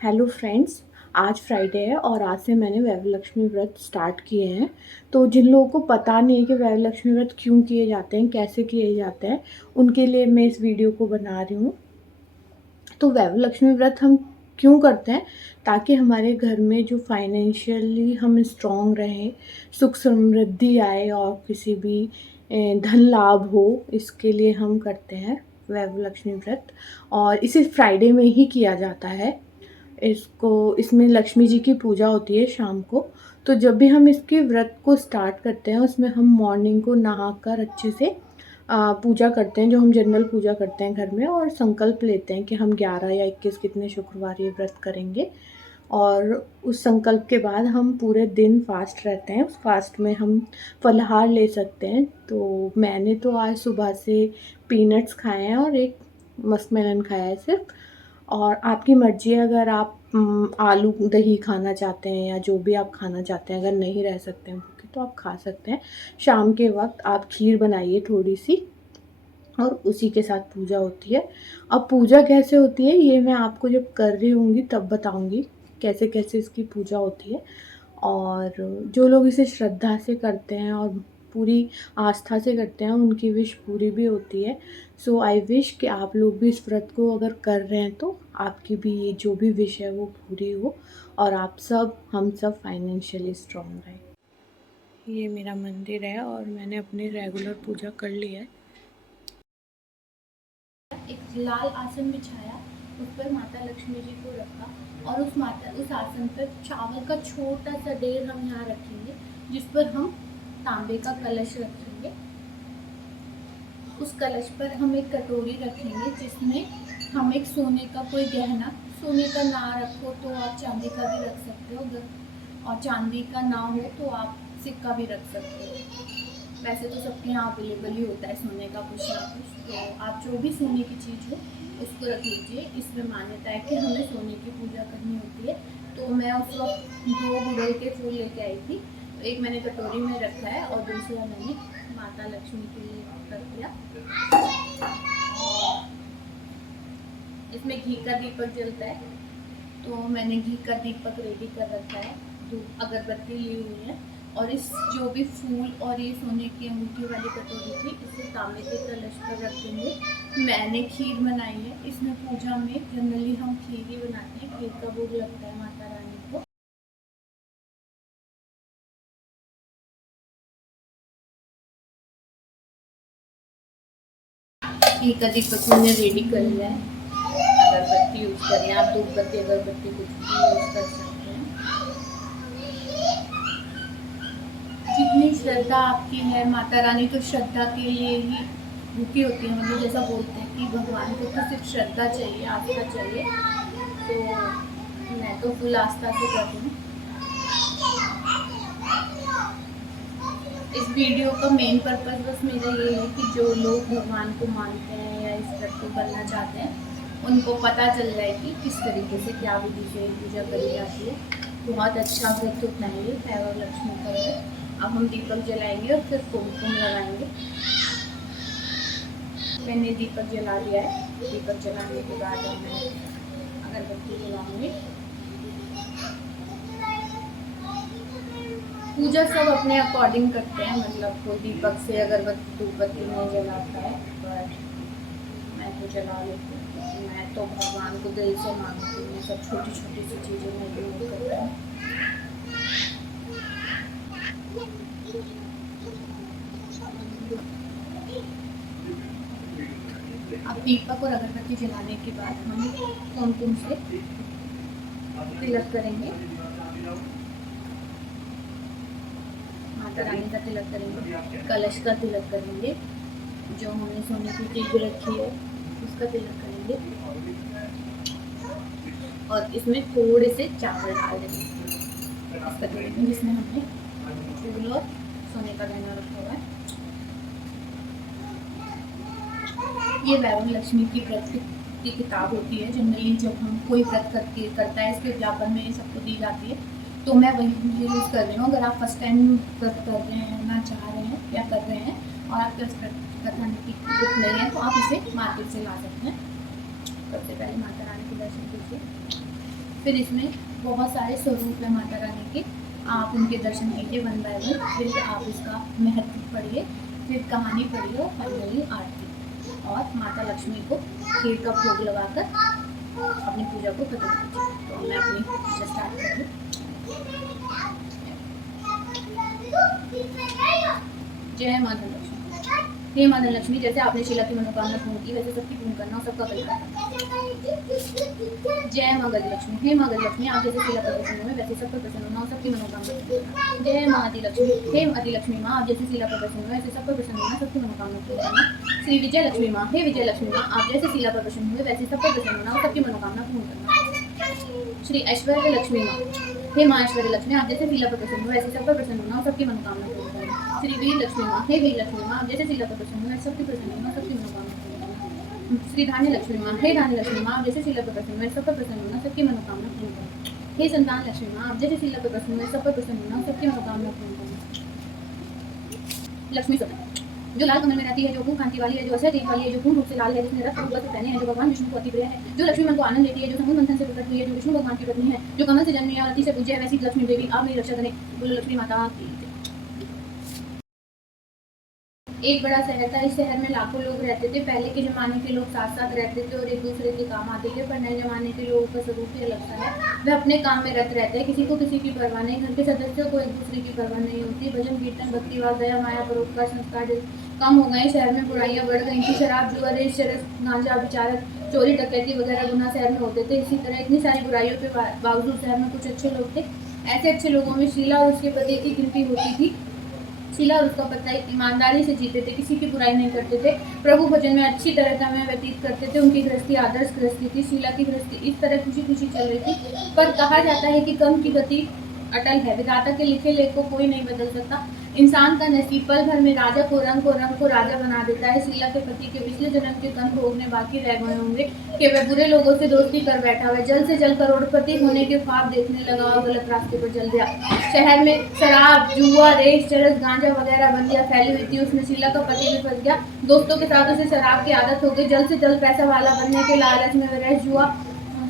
Hello friends. आज Friday है और आज से मैंने वैभवलक्ष्मी व्रत स्टार्ट किए हैं। तो जिन लोगों को पता नहीं है कि वैभवलक्ष्मी व्रत क्यों किए जाते हैं, कैसे किए जाते हैं, उनके लिए मैं इस वीडियो को बना रही हूँ। तो वैभवलक्ष्मी व्रत हम क्यों करते हैं? ताकि हमारे घर में जो फाइनेंशियली हम स्ट्रॉन्ग रहें, सुख समृद्धि आए और किसी भी धन लाभ हो, इसके लिए हम करते हैं वैभवलक्ष्मी व्रत। और इसे फ्राइडे में ही किया जाता है। इसमें लक्ष्मी जी की पूजा होती है शाम को। तो जब भी हम इसके व्रत को स्टार्ट करते हैं, उसमें हम मॉर्निंग को नहाकर अच्छे से पूजा करते हैं, जो हम जनरल पूजा करते हैं घर में, और संकल्प लेते हैं कि हम 11 या 21 कितने शुक्रवार ये व्रत करेंगे। और उस संकल्प के बाद हम पूरे दिन फास्ट रहते हैं। उस फास्ट में हम फलाहार ले सकते हैं। तो मैंने तो आज सुबह से पीनट्स खाए हैं और एक मस्कमेलन खाया है सिर्फ। और आपकी मर्ज़ी है, अगर आप आलू दही खाना चाहते हैं या जो भी आप खाना चाहते हैं, अगर नहीं रह सकते हैं भूखे तो आप खा सकते हैं। शाम के वक्त आप खीर बनाइए थोड़ी सी, और उसी के साथ पूजा होती है। अब पूजा कैसे होती है ये मैं आपको जब कर रही होंगी तब बताऊंगी, कैसे कैसे इसकी पूजा होती है। और जो लोग इसे श्रद्धा से करते हैं और पूरी आस्था से करते हैं, उनकी विश पूरी भी होती है। सो आई विश कि आप लोग भी इस व्रत को अगर कर रहे हैं तो आपकी भी ये जो भी विश है वो पूरी हो, और आप सब हम सब फाइनेंशियली स्ट्रॉन्ग रहें। ये मेरा मंदिर है और मैंने अपनी रेगुलर पूजा कर ली है। एक लाल आसन बिछाया, उस पर माता लक्ष्मी जी को रखा, और उस आसन पर चावल का छोटा सा ढेर हम यहाँ रखेंगे, जिस पर हम तांबे का कलश रखेंगे। उस कलश पर हम एक कटोरी रखेंगे, जिसमें हम एक सोने का कोई गहना, सोने का ना रखो तो आप चांदी का भी रख सकते हो, और चांदी का ना हो तो आप सिक्का भी रख सकते हो। वैसे तो सबके यहाँ अवेलेबल ही होता है सोने का कुछ ना कुछ, तो आप जो भी सोने की चीज़ हो उसको रख लीजिए। इसमें मान्यता है कि हमें सोने की पूजा करनी होती है। तो मैं उस वक्त 2 गुड़हल के फूल लेके आई थी, तो एक मैंने कटोरी में रखा है और दूसरा मैंने माता लक्ष्मी के लिए रख दिया। इसमें घी का दीपक जलता है, तो मैंने घी का दीपक रेडी कर रखा है, धूप अगरबत्ती ली हुई है। और इस जो भी फूल और ये सोने की अंगूठी वाली कटोरी थी, इसे तांबे के कलश पर रख देंगे। मैंने खीर बनाई है। इसमें पूजा में जनरली हम खीर ही बनाते हैं, खीर का भोग लगता है माता रानी को। घी का दीपक मैंने रेडी कर लिया है। अगरबत्ती यूज़ करें आप, धूप बत्ती अगरबत्ती कुछ भी यूज़ कर सकते हैं। जितनी श्रद्धा आपकी है, माता रानी तो श्रद्धा के लिए ही भूखी होती है। मतलब जैसा बोलते हैं कि भगवान को तो सिर्फ श्रद्धा चाहिए, आस्था चाहिए। तो मैं तो फुल आस्था से कर रही हूँ। इस वीडियो का मेन पर्पज़ बस मेरा ये है कि जो लोग भगवान को मानते हैं या इस व्रत को करना चाहते हैं, उनको पता चल जाए कि किस तरीके से, क्या विधि से पूजा करी जाती है। बहुत अच्छा व्रत होता है ये वैभवलक्ष्मी का व्रत। अब हम दीपक जलाएंगे और फिर कुमकुम लगाएंगे। मैंने दीपक जला दिया है। दीपक जलाने के बाद मैं अगरबत्ती जलाऊंगी। पूजा सब अपने अकॉर्डिंग करते हैं, मतलब कोई दीपक से अगरबत्ती धूपबत्ती नहीं जलाता है, पर मैं तो जला लेती हूँ क्योंकि मैं तो भगवान को दिल से मानती हूँ। मैं सब छोटी छोटी सी चीज़ें मैं इग्नोर करती हूँ। अब दीपक और अगरबत्ती जलाने के बाद हम कुमकुम से तिलक करेंगे, माता रानी का तिलक करेंगे, कलश का तिलक करेंगे, जो हमने सोने की चीज रखी है उसका तिलक करेंगे, और इसमें थोड़े से चावल डाल देंगे इसका तिलक, जिसमें हमने फूल और सोने का गहना रखा हुआ है। ये वैभवलक्ष्मी की व्रत की किताब होती है। जनरली जब हम कोई व्रत करता है, इसके विज्ञापन में ये सबको दी जाती है, तो मैं वही यूज़ कर रही हूँ। अगर आप फर्स्ट टाइम व्रत कर रहे हैं, ना चाह रहे हैं या कर रहे हैं, और आपके पास व्रत करने की बुक नहीं है, तो आप इसे मार्केट से ला सकते हैं। सबसे पहले माता रानी के दर्शन कीजिए, फिर इसमें बहुत सारे स्वरूप है माता रानी के, आप उनके दर्शन कीजिए वन बाय वन, फिर आप इसका महत्व पढ़िए, फिर कहानी पढ़िए और फाइनली आरती, और माता लक्ष्मी को खीर का भोग लगाकर अपनी पूजा को खत्म कीजिए। तो मैं अपनी पूजा स्टार्ट कर दूँ। जय माता लक्ष्मी। हे माता लक्ष्मी, जैसे आपने शीला की मनोकामना पूर्ण की वैसे सबकी पूर्ण करना और सबका कल्याण करना। जय माँ गजलक्ष्मी। हे माँ गजलक्ष्मी, आप जैसे शीला पर प्रसन्न हुए वैसे सब पर प्रसन्न होना और सबकी मनोकामना पूर्ण करना। जय माँ आदिलक्ष्मी। हे आदिलक्ष्मी माँ, आप जैसे शीला पर प्रसन्न हुए वैसे सब पर प्रसन्न होना, सबकी मनोकामना पूर्ण करना। श्री विजय लक्ष्मी माँ। हे विजय लक्ष्मी माँ, आप जैसे शीला पर प्रसन्न हुए वैसे सब पर प्रसन्न होना और सबकी मनोकामना पूर्ण करना। श्री ऐश्वर्य लक्ष्मी माँ। हे माँ ऐश्वर्य लक्ष्मी, आप जैसे शीला पर प्रसन्न हुए वैसे सब पर प्रसन्न होना और सबकी मनोकामना पूर्ण करना। श्री वीर लक्ष्मी माँ। हे वीर लक्ष्मी माँ, आप जैसे शीला पर प्रसन्न हुए सबकी प्रसन्न होना, सबकी मनोकामना पूर्ण करना। श्री धान्य लक्ष्मी माँ। हे धान्य लक्ष्मी माँ, आप जैसे शीला पर प्रसन्न हुए सब पर प्रसन्न होना, सबकी मनोकामना पूर्ण करना। हे संतान लक्ष्मी माँ, आप जैसे शीला पर प्रसन्न हुए सब पर प्रसन्न होना, सबकी मनोकामना पूर्ण करना। लक्ष्मी स्वतः, जो लाल कमल में रहती है, जो पूर्ण कांति वाली है, जो असह तेज वाली है, जो पूर्ण रूप से लाल है, जिसने रक्त रूप वस्त्र पहने हैं, जो भगवान विष्णु को अति प्रिय है, जो लक्ष्मी मन को आनंद देती है, जो समुद्र मंथन से प्रकट हुई है, जो विष्णु भगवान की पत्नी है, जो कमल से जन्मी है और अति से पूज्य है, वैसी लक्ष्मी देवी आप मेरी रक्षा करें। बोलो लक्ष्मी माता की। एक बड़ा शहर था। इस शहर में लाखों लोग रहते थे। पहले के जमाने के लोग साथ साथ रहते थे और एक दूसरे के काम आते थे, पर नए जमाने के लोगों का स्वरूप ही अलग सा है। वे अपने काम में रत रहते हैं, किसी को किसी की परवाह नहीं, घर के सदस्यों को एक दूसरे की परवाह नहीं होती। भजन कीर्तन भक्तिवाद दया माया परोपकार संस्कार कम हो गए। शहर में बुराइयां बढ़ गई थी। शराब जुआ रेस चरस गांजा विचारक चोरी डकैती वगैरह गुना शहर में होते थे। इसी तरह इतनी सारी बुराइयों के बावजूद शहर में कुछ अच्छे लोग थे। ऐसे अच्छे लोगों में शीला और उसके पति की गिनती होती थी। शीला और उसका पति ईमानदारी से जीते थे, किसी की बुराई नहीं करते थे, प्रभु भजन में अच्छी तरह समय व्यतीत करते थे। उनकी गृहस्थी आदर्श गृहस्थी थी। शीला की गृहस्थी इस तरह खुशी खुशी चल रही थी। पर कहा जाता है कि कर्म की गति अटल है, विधाता के लिखे लेख को कोई नहीं बदल सकता। इंसान का नसीब पल भर में राजा को रंग को राजा बना देता है। शीला के पति के पिछले जन्म के कर्म भोगने बाकी रह गए होंगे कि वह बुरे लोगों से दोस्ती कर बैठा हुआ, जल्द से जल्द करोड़पति होने के ख्वाब देखने लगा और गलत रास्ते पर चल गया। शहर में शराब जुआ रेस चरस गांजा वगैरह बंदियां फैली हुई थी। उसमें शीला का पति भी फंस गया। दोस्तों के साथ उसे शराब की आदत हो गई। जल्द से जल्द पैसा वाला बनने के लालच में वह रेस जुआ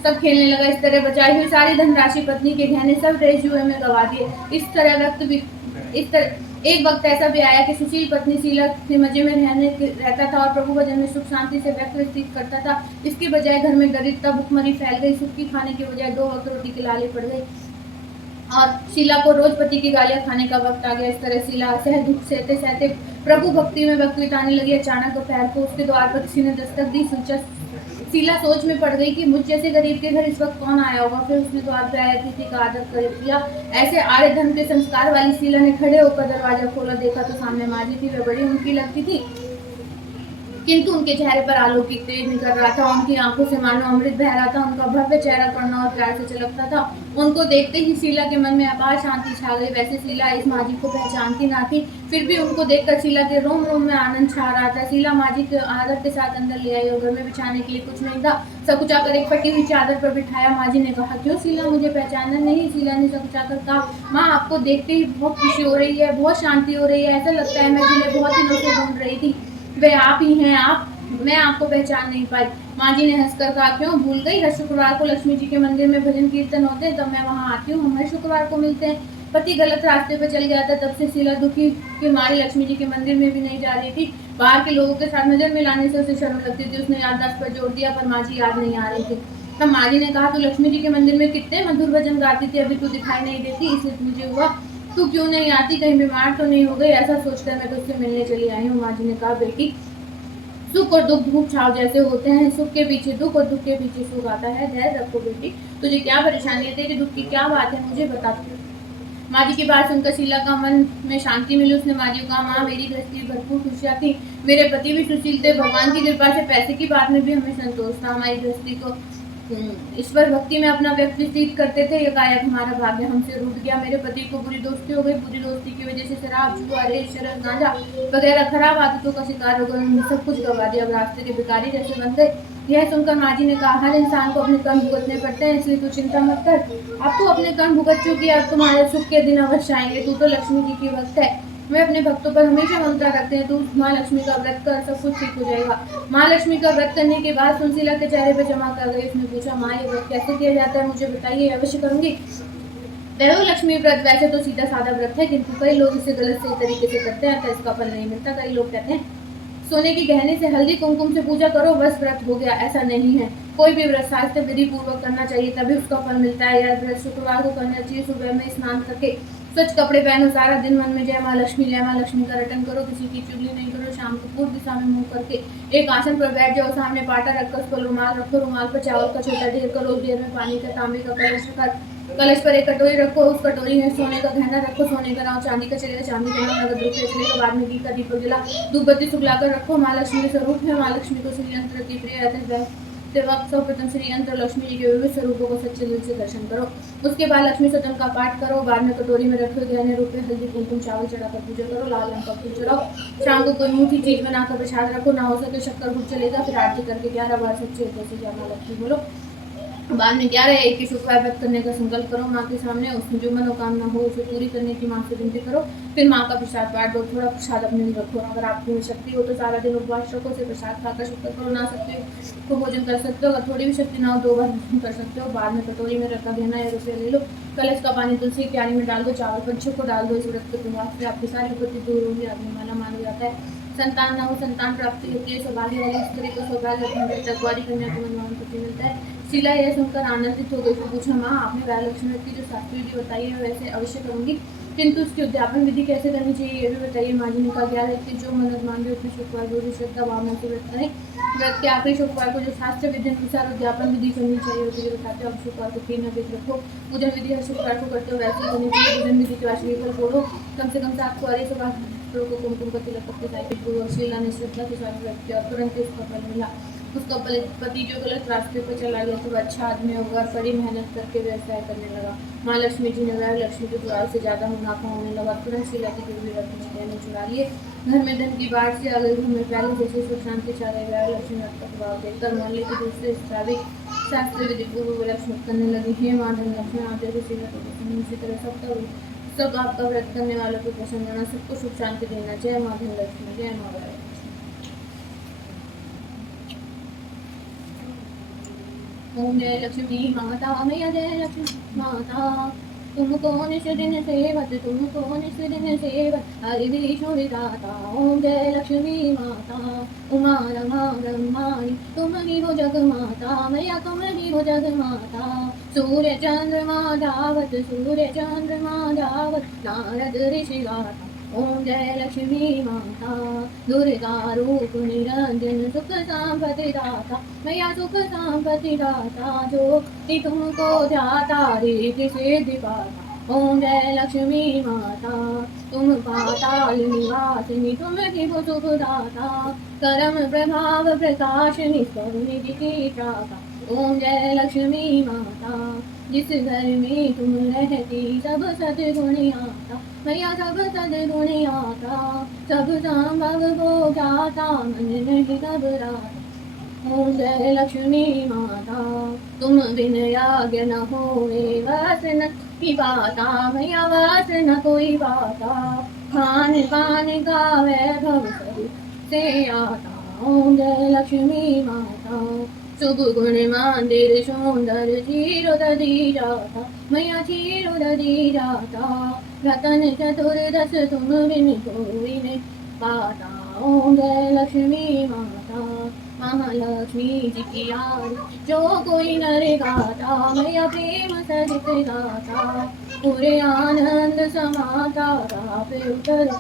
सब खेलने लगा। इस तरह बचाई हुई सारी धनराशि पत्नी के गहने सब रेस जुए में गवा दिए। इस तरह एक वक्त ऐसा भी आया कि सुशील पत्नी शीला के मजे में रहता था और प्रभु भजन में सुख शांति से व्यतीत करता था। इसके बजाय घर में दरिद्रता भुखमरी फैल गई। सुख की खाने के बजाय 2 वक्त रोटी की लाली पड़ गई और शीला को रोज पति की गालियां खाने का वक्त आ गया। इस तरह शीला असह दुख सहते सहते प्रभु भक्ति में वक्त बिताने लगी। अचानक दोपहर को उसके द्वार पर किसी ने दस्तक दी। शीला सोच में पड़ गई कि मुझ जैसे गरीब के घर इस वक्त कौन आया होगा। फिर उसने द्वार पर आए अतिथि का आदर कर दिया। ऐसे आर्य धर्म के संस्कार वाली शीला ने खड़े होकर दरवाजा खोला, देखा तो सामने माँ जी थी। वह बड़ी उनकी लगती थी, किंतु उनके चेहरे पर अलौकिक तेज निकल रहा था। उनकी आंखों से मानो अमृत बह रहा था। उनका भव्य चेहरा करुणा और प्यार से चलकता था। उनको देखते ही शीला के मन में अपार शांति छा गई। वैसे शीला इस माँ जी को पहचानती ना थी, फिर भी उनको देखकर शीला के रोम रोम में आनंद छा रहा था। शीला माँ जी को आदर के साथ अंदर ले आई और घर में बिछाने के लिए कुछ नहीं था। सकुचाकर एक फटी हुई चादर पर बिठाया। माँ जी ने कहा, क्यों शीला, मुझे पहचाना नहीं? शीला ने सकुचाकर कहा, माँ आपको देखते ही बहुत खुशी हो रही है, बहुत शांति हो रही है। ऐसा लगता है मैं जिन्हें बहुत दिनों से ढूंढ रही थी वे आप ही हैं। मैं आपको पहचान नहीं पाई। माँ जी ने हंसकर कहा, क्यों भूल गई? हर शुक्रवार को लक्ष्मी जी के मंदिर में भजन कीर्तन होते हैं, तब मैं वहाँ आती हूँ। हम हर शुक्रवार को मिलते हैं। पति गलत रास्ते पर चल गया था, तब से शीला दुखी के मारे लक्ष्मी जी के मंदिर में भी नहीं जा रही थी। बाहर के लोगों के साथ नजर मिलाने से उसे शर्म लगती थी। उसने याददाश्त पर जोर दिया, पर माँ जी याद नहीं आ रही थी। तब माँ जी ने कहा, तू लक्ष्मी जी के मंदिर में कितने मधुर भजन गाती थी, अभी तू दिखाई नहीं देती, इसलिए मुझे हुआ तू क्यों नहीं आती, कहीं बीमार तो नहीं हो गई? ऐसा सोचकर मैं तुझसे मिलने चली आई हूँ। माँ जी ने कहा, बेटी सुख और दुख धूप छाव जैसे होते हैं, सुख के पीछे दुख और दुख के पीछे सुख आता है। धैर्य रखो बेटी, तुझे क्या परेशानी है, तेरे दुख की क्या बात है, मुझे बता। माँ जी की बात सुनकर शीला का मन में शांति मिली। उसने माँ जी को कहा, माँ मेरी गृहस्थी भरपूर खुशियाँ थी, मेरे पति भी सुशील थे, भगवान की कृपा से पैसे की बात में भी हमें संतोष था। हमारी गृहस्थी को ईश्वर भक्ति में अपना व्यतीत करते थे। एकाएक हमारा भाग्य हमसे रूठ गया। मेरे पति को बुरी दोस्ती हो गई। बुरी दोस्ती की वजह से शराब जुआ रेस शरब गांजा वगैरह खराब आदतों का शिकार हो गए। उन्होंने सब कुछ गवा दिया, अब रास्ते के भिखारी जैसे बन गए। यह सुनकर माँ जी ने कहा, हर इंसान को अपने कर्म भुगतने पड़ते हैं, इसलिए तू चिंता मत कर। अब तू अपने कर्म भुगत चुकी है, अब तुम्हारे सुख के दिन अवश्य आएंगे। तू तो लक्ष्मी जी की भक्त है, वे अपने भक्तों पर हमेशा ममता रखते हैं। तो माँ लक्ष्मी का व्रत कर, सब कुछ ठीक हो जाएगा। माँ लक्ष्मी का व्रत करने के बाद सुशीला के चेहरे पर चमक आ गई। उसने पूछा, माँ ये व्रत कैसे किया जाता है, मुझे बताइए, अवश्य करूंगी। वैभव लक्ष्मी व्रत वैसे तो सीधा साधा व्रत है, किंतु कई लोग इसे गलत सही तरीके से करते हैं, तो इसका फल नहीं मिलता। कई लोग कहते हैं सोने की गहने से हल्दी कुमकुम से पूजा करो बस व्रत हो गया, ऐसा नहीं है। कोई भी व्रत शास्त्र विधि पूर्वक करना चाहिए, तभी उसका फल मिलता है। यह व्रत शुक्रवार को करना चाहिए। सुबह में स्नान करके स्वच्छ कपड़े पहनो, सारा दिन मन में जय माँ लक्ष्मी का रटन करो, किसी की चुगली नहीं करो। शाम को पूर्व दिशा में मुंह करके एक आसन पर बैठ जाओ, सामने पाटा रखकर उस पर रुमाल रखो, रुमाल पर चावल का छोटा ढेर करो, उस ढेर में पानी का तांबे का कलश रखकर कलश पर एक कटोरी रखो, उस कटोरी में सोने का गहना रखो, सोने का नाम चांदी का चलेगा, चांदी का नाम नगद रुपये चलेगा। बाद में घी का दीपक जला धूप बत्ती सुखलाकर रखो। माँ लक्ष्मी के स्वरूप है। माँ लक्ष्मी को श्री यंत्र की प्रिय है, वक्त सर्वप्रथम श्री यंत्र लक्ष्मी जी के विविध स्वरूपों को सच्चे दिल से दर्शन करो। उसके बाद लक्ष्मी सतन का पाठ करो। बाद में कटोरी में रखे गहने रुपये हल्दी कुमकुम चावल चढ़ाकर पूजा करो। लाल रंग का फूल चढ़ाओ। शाम को कोई मीठी चीज बनाकर प्रसाद रखो, ना हो सके शक्कर गुड़ चलेगा। फिर आरती करके 11 बार सच्चे हृदय से जय माँ लक्ष्मी बोलो। बाद में 11 की शुक्रवार व्रत करने का संकल्प करो माँ के सामने। उसमें जो मनोकामना हो उसे पूरी करने की माँ से विनती करो। फिर माँ का प्रसाद बांट दो। थोड़ा प्रसाद अपने लिए रखो। अगर आपकी में शक्ति हो तो सारा दिन उपवास रखो, उसे प्रसाद खाकर शुक्र करो। ना सकते हो तो भोजन कर सकते हो। अगर थोड़ी भी शक्ति ना हो 2 बार भोजन कर सकते हो। बाद में कटोरी में रखा गहना या रुपये ले लो। कलश का पानी तुलसी की क्यारी में डाल दो। चावल पंछियों को डाल दो। इस व्रत के प्रभाव से आपकी सारी विपत्ति दूर होगी। आपने माला माना जाता है। संतान न हो, संतान प्राप्ति होती है। सौभाग्य वाली स्त्री को सौभाग्य, तकवारी कन्या को मनवान पति मिलता है। शीला यह सुनकर आनंदित हो गई। तो पूछा, माँ आपने वैभव लक्ष्मी की जो शास्त्रीय विधि बताई है वैसे अवश्य करूंगी, किंतु उसकी उद्यापन विधि कैसे करनी चाहिए ये भी बताइए। माँ जी ने कहा, 11 व्यक्ति जो मन्नत मांगे उसमें शुक्रवार जो श्रद्धा भावना से व्रत करें। व्रत के आखिरी शुक्रवार को जो शास्त्र विधि अनुसार उद्यापन विधि करनी चाहिए उसे बताते हो। अब शुक्रवार को 3 नवेद रखो। पूजन विधि हर शुक्रवार को करते हो वैसे ही करनी चाहिए। पूजन विधि के बाद श्रीफल बोलो, कम से कम 7 कुंवारी सभा को कुमकुम का तिलक करके साहित्य शीला ने श्रद्धा के साथ व्रत किया और तुरंत उसका फल मिला। उसका पति जो गलत रास्ते पर चला गया तो अच्छा आदमी होगा, कड़ी मेहनत करके व्यवसाय करने लगा। माँ लक्ष्मी जी ने वैभव लक्ष्मी के द्वार से ज़्यादा मुनाफा होने लगा। तुरंत शीला की जो भी रत्न चुरा लिए। घर में धन की बाढ़ से अगले घर में पहले जैसे सुख शांति छा गई। वैभव लक्ष्मी का प्रभाव देखकर मोहल्ले के दूसरे श्राविक शास्त्र विधि पूर्व लक्ष्मी करने लगी। हे माँ धन लक्ष्मी आते थे शीला को इसी तरह सब आपका व्रत करने वालों को प्रसन्न होना, सबको सुख शांति देना। जय माँ धन लक्ष्मी, जय माँ वैभव। ओम जय लक्ष्मी माता मैया जय लक्ष्मी माता, तुमको निश दिन सेवत, तुमको निश दिन सेवत, हरि विष्णु विधाता। ओम जय लक्ष्मी माता उमा रमा ब्रह्माणी, तुम ही हो जग माता मैया, तुम ही हो जग माता। सूर्य चंद्रमा धावत, सूर्य चंद्रमा धावत, नारद ऋषि गाथा। ओम जय लक्ष्मी माता दुर्गा रूप निरंजन, सुख संपत्ति दाता मैया, सुख संपत्ति दाता। जो तुमको ध्याता रीति सिद्धि पाता। ओम जय लक्ष्मी माता तुम पाताल निवासिनी, तुम ही हो सुखदाता। करम प्रभाव प्रकाशिनी, स्वनिधि की त्राता। ओम जय लक्ष्मी माता जिस घर में तुम रहती सब सद्गुणी आता मैया, सब सद्गुणी आता। सब संभव हो जाता, मन नहीं घबराता। ओम जय लक्ष्मी माता तुम बिन याज्ञ न होए, वस न की बाता मैया, वस न कोई बाता। खान पान का वैभव सब से आता। ओम जय लक्ष्मी माता शुभ गुण मंदिर सुंदर, चीरो दधी जाता मैया, चीरो दधी जाता। रतन चतुर्दश तुम बिन कोई नहीं पाता। ओम जय लक्ष्मी माता महालक्ष्मी जी की आरती जो कोई नर गाता मैया, प्रेम सहित गाता। पूरे आनंद समाता पे उतर।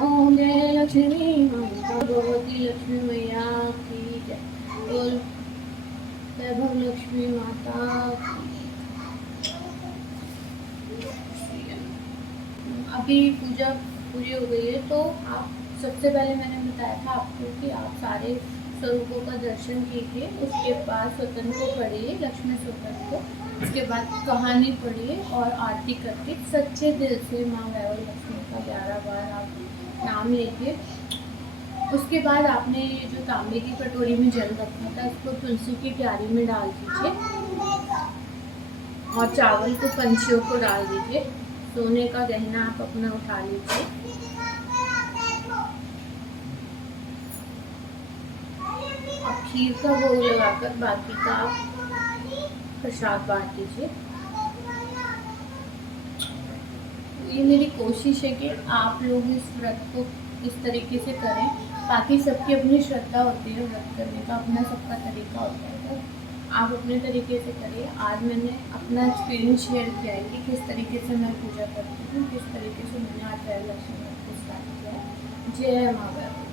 ओम जय लक्ष्मी माता, भगवती लक्ष्मी मैया की जय। बोल वैभव लक्ष्मी माता। अभी पूजा पूरी हो गई है, तो आप सबसे पहले मैंने बताया था आपको कि आप सारे स्वरूपों का दर्शन कीजिए। उसके बाद स्वतंत्र को पढ़िए, लक्ष्मी स्वतंत्र को। उसके बाद कहानी पढ़िए और आरती करके सच्चे दिल से माँ वैभव लक्ष्मी का 11 बार आप नाम लीजिए। उसके बाद आपने जो तांबे की कटोरी में जल रखा था इसको तुलसी की क्यारी में डाल दीजिए और चावल को पंछियों को डाल दीजिए। सोने का गहना आप अपना उठा लीजिए खीर का भोग लगाकर बाकी का प्रसाद बांट दीजिए। ये मेरी कोशिश है कि आप लोग इस व्रत को इस तरीके से करें। बाकी सबकी अपनी श्रद्धा होती है, व्रत करने का अपना सबका तरीका होता है, तो आप अपने तरीके से करिए। आज मैंने अपना एक्सपीरियंस शेयर किया है कि किस तरीके से मैं पूजा करती हूँ, किस तरीके से मैंने आज वरलक्ष्मी व्रत को स्टार्ट किया है। जय माँ वैष्णो।